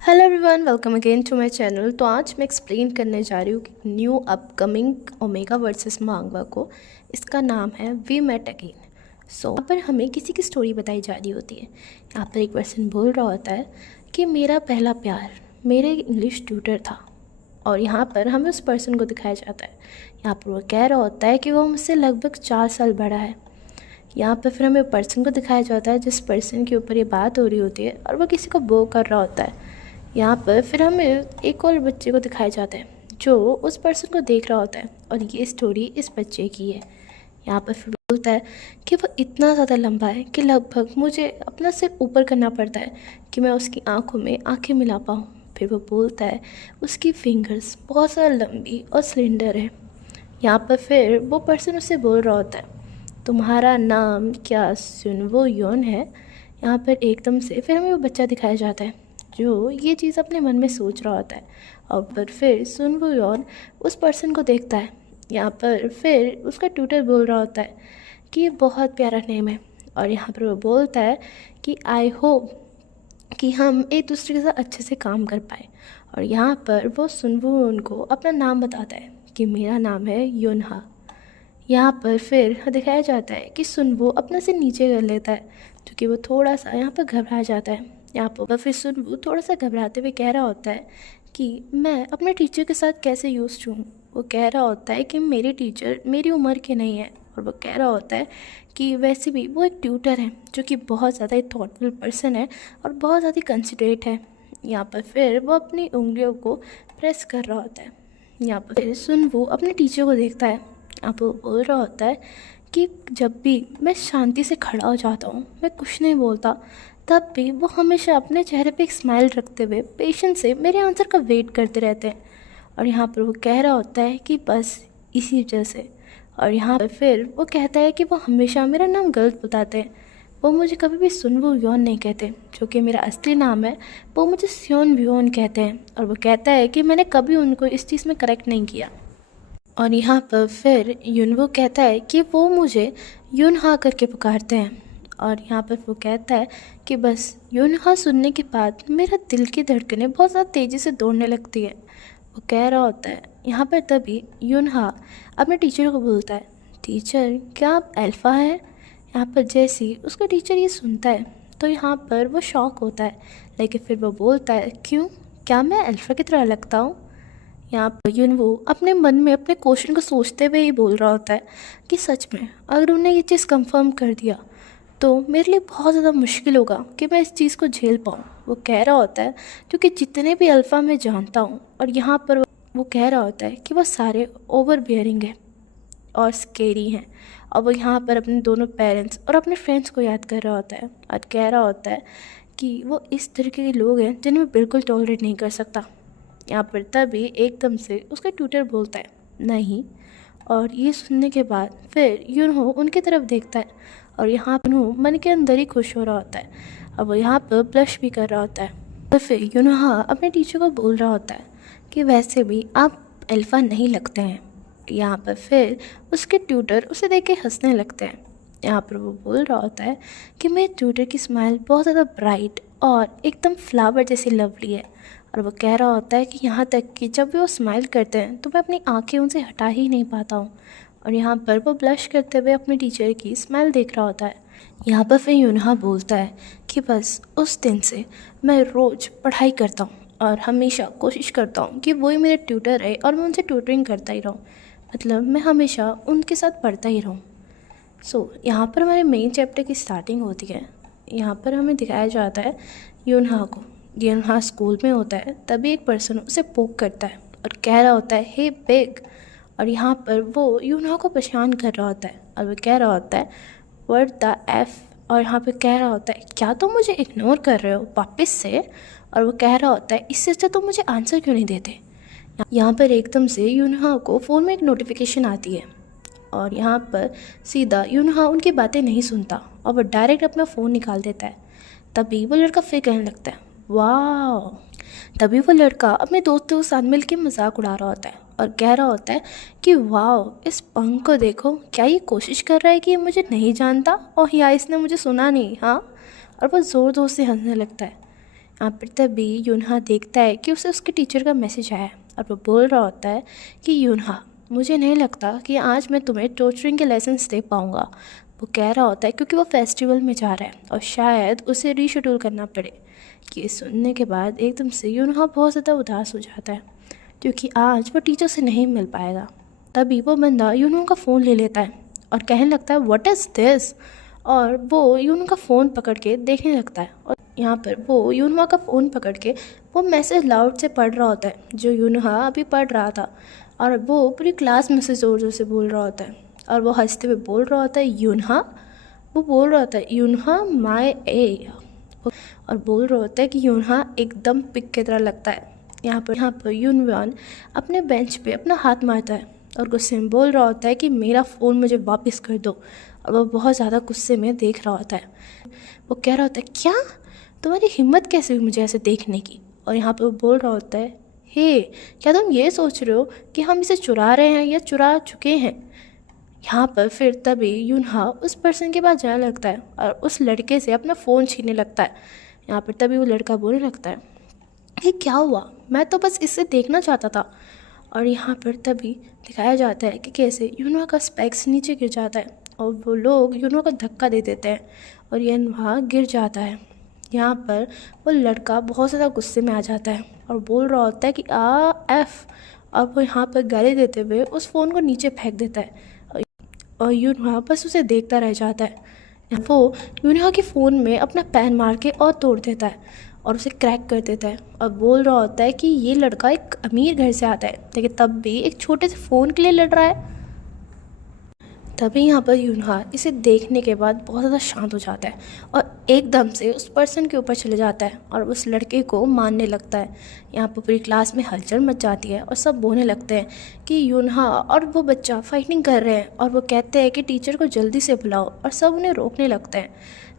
Hello everyone, welcome again to my channel. तो आज मैं एक्सप्लेन करने जा रही हूँ कि न्यू अपकमिंग ओमेगा वर्सेस मांगवा को। इसका नाम है वी मेट अगेन। यहाँ पर हमें किसी की स्टोरी बताई जा रही होती है। यहाँ पर एक पर्सन बोल रहा होता है कि मेरा पहला प्यार मेरे इंग्लिश ट्यूटर था, और यहाँ पर हमें उस पर्सन को दिखाया जाता है। यहाँ पर वो कह रहा होता है कि वो मुझसे लगभग 4 साल बड़ा है। यहाँ पर फिर हमें पर्सन को दिखाया जाता है जिस पर्सन के ऊपर ये बात हो रही होती है, और वो किसी को बो कर रहा होता है। यहाँ पर फिर हमें एक और बच्चे को दिखाया जाता है जो उस पर्सन को देख रहा होता है, और ये स्टोरी इस बच्चे की है। यहाँ पर फिर बोलता है कि वो इतना ज़्यादा लंबा है कि लगभग मुझे अपना सिर ऊपर करना पड़ता है कि मैं उसकी आंखों में आंखें मिला पाऊँ। फिर वो बोलता है उसकी फिंगर्स बहुत ज़्यादा लंबी और सिलेंडर है। यहाँ पर फिर वो पर्सन उससे बोल रहा होता है तुम्हारा नाम क्या सुनवो योन है। यहाँ पर एकदम से फिर हमें वो बच्चा दिखाया जाता है जो ये चीज़ अपने मन में सोच रहा होता है, और पर फिर सुनवो योन उस पर्सन को देखता है। यहाँ पर फिर उसका ट्यूटर बोल रहा होता है कि ये बहुत प्यारा नेम है, और यहाँ पर वो बोलता है कि आई होप कि हम एक दूसरे के साथ अच्छे से काम कर पाए। और यहाँ पर वो सुनवो योन को अपना नाम बताता है कि मेरा नाम है योनहा। यहाँ पर फिर दिखाया जाता है कि सुनवो अपने से नीचे कर लेता है क्योंकि वो थोड़ा सा यहाँ पर घबरा जाता है। यहाँ पर फिर सुनवो थोड़ा सा घबराते हुए कह रहा होता है कि मैं अपने टीचर के साथ कैसे यूज़ हूँ। वो कह रहा होता है कि मेरे टीचर मेरी उम्र के नहीं है, और वो कह रहा होता है कि वैसे भी वो एक ट्यूटर है जो कि बहुत ज़्यादा ही थॉटफुल पर्सन है और बहुत ज़्यादा कंसिडरेट है। यहाँ पर फिर वो अपनी उंगलियों को प्रेस कर रहा होता है। यहाँ पर फिर सुनवो अपने टीचर को देखता है। अब वो बोल रहा होता है कि जब भी मैं शांति से खड़ा हो जाता हूँ, मैं कुछ नहीं बोलता, तब भी वो हमेशा अपने चेहरे पे एक स्माइल रखते हुए पेशेंस से मेरे आंसर का वेट करते रहते हैं। और यहाँ पर वो कह रहा होता है कि बस इसी वजह से। और यहाँ पर फिर वो कहता है कि वो हमेशा मेरा नाम गलत बताते हैं। वो मुझे कभी भी सुनवो योन नहीं कहते, जो कि मेरा असली नाम है। वो मुझे स्योन व्योन कहते हैं, और वो कहता है कि मैंने कभी उनको इस चीज़ में करेक्ट नहीं किया। और यहाँ पर फिर युनवो कहता है कि वो मुझे युनहा करके पुकारते हैं। और यहाँ पर वो कहता है कि बस युनहा सुनने के बाद मेरा दिल की धड़कनें बहुत ज़्यादा तेज़ी से दौड़ने लगती है। वो कह रहा होता है यहाँ पर तभी युनहा अपने टीचर को बोलता है टीचर क्या आप अल्फ़ा हैं। यहाँ पर जैसे ही उसका टीचर ये सुनता है तो यहाँ पर वो शॉक होता है, लेकिन फिर वो बोलता है क्यों, क्या मैं अल्फ़ा की तरह लगता हूँ। यहाँ पर युनवो अपने मन में अपने क्वेश्चन को सोचते हुए ही बोल रहा होता है कि सच में अगर उन्हें ये चीज़ कंफर्म कर दिया तो मेरे लिए बहुत ज़्यादा मुश्किल होगा कि मैं इस चीज़ को झेल पाऊँ। वो कह रहा होता है क्योंकि जितने भी अल्फ़ा मैं जानता हूँ, और यहाँ पर वो कह रहा होता है कि वो सारे ओवर बियरिंग हैं और स्केरी हैं। और वो यहाँ पर अपने दोनों पेरेंट्स और अपने फ्रेंड्स को याद कर रहा होता है, और कह रहा होता है कि वो इस तरीके के लोग हैं जिन्हें मैं बिल्कुल टॉलरेट नहीं कर सकता। यहाँ पर तभी एकदम से उसका ट्यूटर बोलता है नहीं। और ये सुनने के बाद फिर युनहो उनकी तरफ देखता है, और यहाँ पर युनहो मन के अंदर ही खुश हो रहा होता है, और वो यहाँ पर ब्लश भी कर रहा होता है। तो फिर युनहा अपने टीचर को बोल रहा होता है कि वैसे भी आप अल्फ़ा नहीं लगते हैं। यहाँ पर फिर उसके ट्यूटर उसे देख के हंसने लगते हैं। यहाँ पर वो बोल रहा होता है कि मेरे ट्यूटर की स्माइल बहुत ज़्यादा ब्राइट और एकदम फ्लावर जैसी लवली है। और वो कह रहा होता है कि यहाँ तक कि जब भी वो स्माइल करते हैं तो मैं अपनी आंखें उनसे हटा ही नहीं पाता हूँ। और यहाँ पर वो ब्लश करते हुए अपने टीचर की स्माइल देख रहा होता है। यहाँ पर फिर युनहा बोलता है कि बस उस दिन से मैं रोज़ पढ़ाई करता हूँ और हमेशा कोशिश करता हूँ कि वही मेरे ट्यूटर रहे और मैं उनसे ट्यूटरिंग करता ही रहूँ, मतलब मैं हमेशा उनके साथ पढ़ता ही रहूँ। यहाँ पर हमारे मेन चैप्टर की स्टार्टिंग होती है। यहाँ पर हमें दिखाया जाता है युनहा को। युनहा स्कूल में होता है, तभी एक पर्सन उसे पोक करता है और कह रहा होता है हे बिग। और यहाँ पर वो युनहा को परेशान कर रहा होता है, और वो कह रहा होता है व्हाट द एफ। और यहाँ पे कह रहा होता है क्या तुम मुझे इग्नोर कर रहे हो वापस से। और वो कह रहा होता है इससे अच्छा तुम मुझे आंसर क्यों नहीं देते। यहाँ पर एकदम से युनहा को फ़ोन में एक नोटिफिकेशन आती है, और यहाँ पर सीधा युनहा उनकी बातें नहीं सुनता और वो डायरेक्ट अपना फ़ोन निकाल देता है। तभी वो लड़का फिर कहने लगता है वाह। तभी वो लड़का अपने दोस्तों के साथ मिल के मजाक उड़ा रहा होता है और कह रहा होता है कि वाह इस पंख को देखो, क्या ये कोशिश कर रहा है कि ये मुझे नहीं जानता और या इसने मुझे सुना नहीं। हाँ, और वो ज़ोर ज़ोर से हंसने लगता है। यहाँ पर तभी यूनहा देखता है कि उसे उसके टीचर का मैसेज आया है और वो बोल रहा होता है कि यूनहा, मुझे नहीं लगता कि आज मैं तुम्हें टॉर्चरिंग के लेसन्स दे पाऊँगा। वो कह रहा होता है क्योंकि वो फेस्टिवल में जा रहा है और शायद उसे रीशेड्यूल करना पड़े। ये सुनने के बाद एकदम से यूनहा बहुत ज़्यादा उदास हो जाता है क्योंकि आज वो टीचर से नहीं मिल पाएगा। तभी वो बंदा यूनहा का फ़ोन ले लेता है और कहने लगता है व्हाट इज़ दिस, और वो यूनहा का फ़ोन पकड़ के देखने लगता है। और यहाँ पर वो यूनहा का फ़ोन पकड़ के वो मैसेज लाउड से पढ़ रहा होता है जो यूनहा अभी पढ़ रहा था, और वो पूरी क्लास में से ज़ोर ज़ोर से बोल रहा होता है और वो हंसते हुए बोल रहा होता है यूनहा, वो बोल रहा होता है यूनहा माय ए, और बोल रहा होता है कि यूनहा एकदम पिक की तरह लगता है। यहाँ पर यूनवान अपने बेंच पे अपना हाथ मारता है और गुस्से में बोल रहा होता है कि मेरा फ़ोन मुझे वापस कर दो, और वो बहुत ज़्यादा गुस्से में देख रहा होता है। वो कह रहा होता है क्या तुम्हारी हिम्मत कैसे हुई मुझे ऐसे देखने की, और यहाँ पर वो बोल रहा होता है हे, क्या तुम ये सोच रहे हो कि हम इसे चुरा रहे हैं या चुरा चुके हैं। यहाँ पर फिर तभी यूनहा उस पर्सन के पास जाने लगता है और उस लड़के से अपना फ़ोन छीनने लगता है। यहाँ पर तभी वो लड़का बोलने लगता है ये क्या हुआ, मैं तो बस इससे देखना चाहता था। और यहाँ पर तभी दिखाया जाता है कि कैसे यूनहा का स्पेक्स नीचे गिर जाता है और वो लोग यूनहा को धक्का दे देते हैं और यूनहा गिर जाता है। यहाँ पर वो लड़का बहुत ज़्यादा गुस्से में आ जाता है और बोल रहा होता है कि एफ, और वो यहाँ पर गाली देते हुए उस फ़ोन को नीचे फेंक देता है और यूनहा बस उसे देखता रह जाता है। वो यूनहा के फ़ोन में अपना पैन मार के और तोड़ देता है और उसे क्रैक कर देता है और बोल रहा होता है कि ये लड़का एक अमीर घर से आता है लेकिन तब भी एक छोटे से फ़ोन के लिए लड़ रहा है। तभी यहाँ पर यूनहा इसे देखने के बाद बहुत ज़्यादा शांत हो जाता है और एकदम से उस पर्सन के ऊपर चले जाता है और उस लड़के को मारने लगता है। यहाँ पर पूरी क्लास में हलचल मच जाती है और सब बोलने लगते हैं कि यूनहा और वो बच्चा फाइटिंग कर रहे हैं, और वो कहते हैं कि टीचर को जल्दी से बुलाओ, और सब उन्हें रोकने लगते हैं।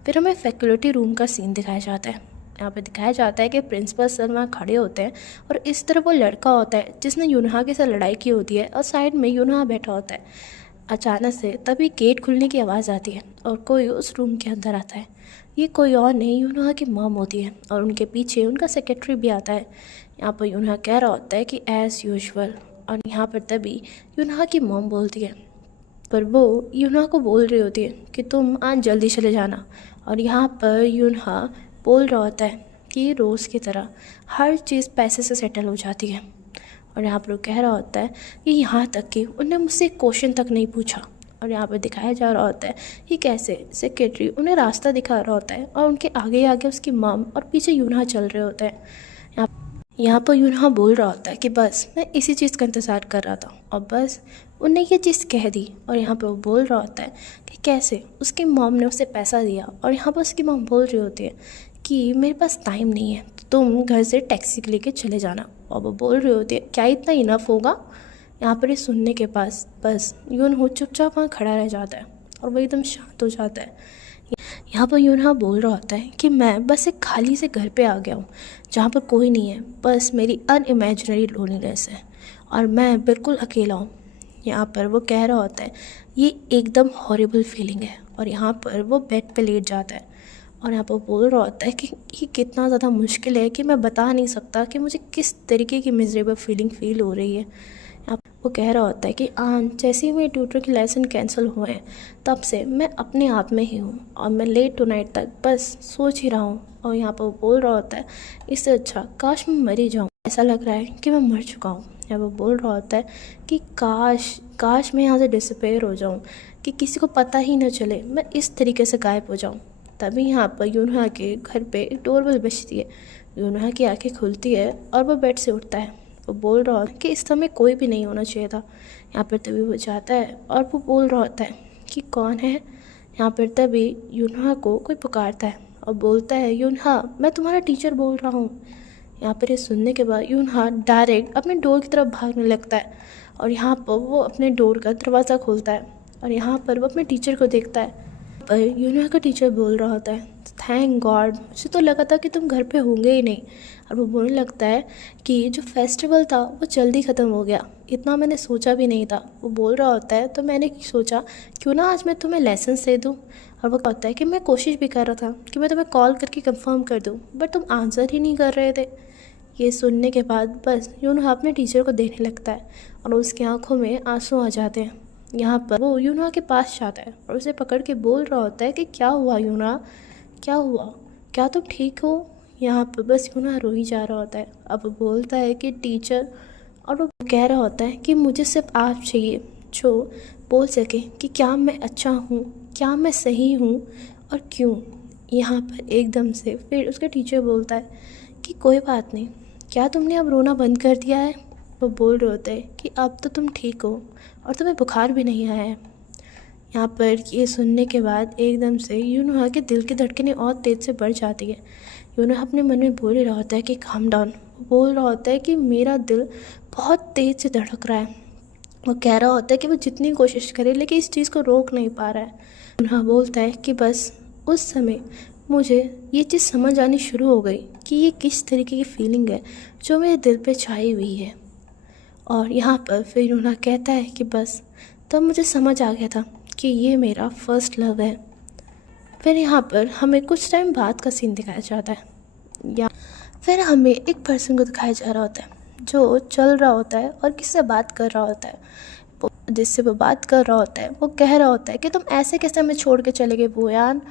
फिर हमें फैकल्टी रूम का सीन दिखाया जाता है। यहाँ पे दिखाया जाता है कि प्रिंसिपल सर वहाँ खड़े होते हैं और इस तरफ वो लड़का होता है जिसने यूनहा के साथ लड़ाई की होती है और साइड में यूनहा बैठा होता है। अचानक से तभी गेट खुलने की आवाज़ आती है और कोई उस रूम के अंदर आता है। ये कोई और नहीं यूनहा की मॉम होती है और उनके पीछे उनका सेक्रेटरी भी आता है। यहाँ पर यूनहा कह रहा होता है कि एज़ यूजुअल, और यहाँ पर तभी यूनहा की मॉम बोलती है, पर वो यूनहा को बोल रही होती है कि तुम आज जल्दी चले जाना। और यहाँ पर यूनहा बोल रहा होता है कि रोज़ की तरह हर चीज़ पैसे से सेटल हो जाती है। और यहाँ पर वो कह रहा होता है कि यहाँ तक कि उन्हें मुझसे क्वेश्चन तक नहीं पूछा। और यहाँ पर दिखाया जा रहा होता है कि कैसे सेक्रेटरी उन्हें रास्ता दिखा रहा होता है और उनके आगे आगे उसकी मॉम और पीछे यूनहा चल रहे होते हैं। यहाँ पर यूनहा बोल रहा होता है कि बस मैं इसी चीज़ का इंतज़ार कर रहा था और बस उनने ये चीज़ कह दी। और यहाँ पर वो बोल रहा होता है कि कैसे उसकी मॉम ने उसे पैसा दिया, और यहाँ पर उसकी मॉम बोल रही होती है कि मेरे पास टाइम नहीं है तो तुम घर से टैक्सी लेके चले जाना। और वो बोल रही होती है क्या इतना इनफ होगा। यहाँ पर ये सुनने के पास बस यूनहा चुपचाप वहाँ खड़ा रह जाता है और वो एकदम शांत हो जाता है। यहाँ पर यूनहा बोल रहा होता है कि मैं बस एक खाली से घर पे आ गया हूँ जहाँ पर कोई नहीं है, बस मेरी अनइमेजिनरी लोनलीनेस है और मैं बिल्कुल अकेला हूँ। यहाँ पर वो कह रहा होता है ये एकदम हॉरिबल फीलिंग है, और यहाँ पर वो बेड पे लेट जाता है और यहाँ पर बोल रहा होता है कि ये कितना ज़्यादा मुश्किल है कि मैं बता नहीं सकता कि मुझे किस तरीके की मिजरेबल फीलिंग फ़ील हो रही है। वो कह रहा होता है कि आज जैसे ही मेरे ट्यूटर के लेसन कैंसिल हुए हैं तब से मैं अपने आप में ही हूँ और मैं लेट टू नाइट तक बस सोच ही रहा हूँ। और यहाँ पर वो बोल रहा होता है इससे अच्छा काश मैं मर ही जाऊँ, ऐसा लग रहा है कि मैं मर चुका हूँ। यहाँ पर बोल रहा होता है कि काश मैं यहाँ से डिसअपेयर हो जाऊँ, कि किसी को पता ही न चले, मैं इस तरीके से गायब हो जाऊँ। तभी यहाँ पर यूनहा के घर पे डोरबेल बजती है। यूनहा की आंखें खुलती है और वो बेड से उठता है। वो बोल रहा होता है कि इस समय कोई भी नहीं होना चाहिए था। यहाँ पर तभी वो जाता है और वो बोल रहा होता है कि कौन है। यहाँ पर तभी यूनहा को कोई पुकारता है और बोलता है यूनहा मैं तुम्हारा टीचर बोल रहा हूँ। यहाँ पर ये सुनने के बाद यूनहा डायरेक्ट अपने डोर की तरफ भागने लगता है और यहाँ पर वो अपने डोर का दरवाज़ा खोलता है और यहाँ पर वो अपने टीचर को देखता है। पर यूनहा का टीचर बोल रहा होता है थैंक गॉड, मुझे तो लगा था कि तुम घर पे होंगे ही नहीं। और वो बोलने लगता है कि जो फेस्टिवल था वो जल्दी ख़त्म हो गया, इतना मैंने सोचा भी नहीं था। वो बोल रहा होता है तो मैंने सोचा क्यों ना आज मैं तुम्हें लेसन्स दे दूँ। और वो कहता है कि मैं कोशिश भी कर रहा था कि मैं तुम्हें कॉल करके कंफर्म कर दूं, बट तुम आंसर ही नहीं कर रहे थे। ये सुनने के बाद बस यूनहा अपने टीचर को देखने लगता है और उसकी आंखों में आंसू आ जाते हैं। यहाँ पर वो यूनहा के पास जाता है और उसे पकड़ के बोल रहा होता है कि क्या हुआ यूनहा, क्या हुआ, क्या तुम ठीक हो। यहाँ पर बस यूनहा रो ही जा रहा होता है। अब वो बोलता है कि टीचर, और वो कह रहा होता है कि मुझे सिर्फ आप चाहिए जो बोल सके कि क्या मैं अच्छा हूँ, क्या मैं सही हूँ और क्यों। यहाँ पर एकदम से फिर उसका टीचर बोलता है कि कोई बात नहीं, क्या तुमने अब रोना बंद कर दिया है। वो बोल रहे होते हैं कि अब तो तुम ठीक हो और तुम्हें बुखार भी नहीं आया है। यहाँ पर ये सुनने के बाद एकदम से यूनहा के दिल की धड़कनें और तेज़ से बढ़ जाती है। यूनहा अपने मन में बोल रहा होता है कि काम डाउन। वो बोल रहा होता है कि मेरा दिल बहुत तेज़ से धड़क रहा है। वो कह रहा होता है कि वो जितनी कोशिश करे लेकिन इस चीज़ को रोक नहीं पा रहा है। यूनहा बोलता है कि बस उस समय मुझे ये चीज़ समझ आनी शुरू हो गई कि ये किस तरीके की फीलिंग है जो मेरे दिल पे छाई हुई है। और यहाँ पर फिर यूनहा कहता है कि बस तब मुझे समझ आ गया था कि ये मेरा फर्स्ट लव है। फिर यहाँ पर हमें कुछ टाइम बाद का सीन दिखाया जाता है, या फिर हमें एक पर्सन को दिखाया जा रहा होता है जो चल रहा होता है और किससे बात कर रहा होता है। जिससे वो बात कर रहा होता है वो कह रहा होता है कि तुम ऐसे कैसे हमें छोड़ के चले गए बुआन।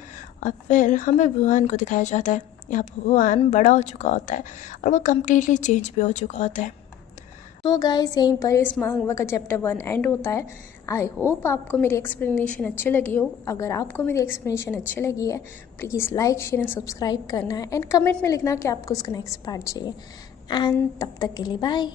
और फिर हमें बुआन को दिखाया जाता है। यहाँ पर बुआन बड़ा हो चुका होता है और वो कम्प्लीटली चेंज भी हो चुका होता है। तो गाइस यहीं पर इस मांगवा का चैप्टर 1 एंड होता है। आई होप आपको मेरी एक्सप्लेनेशन अच्छी लगी हो। अगर आपको मेरी एक्सप्लेनेशन अच्छी लगी है please like share and subscribe करना है एंड कमेंट में लिखना कि आपको उसका नेक्स्ट पार्ट चाहिए। एंड तब तक के लिए बाय।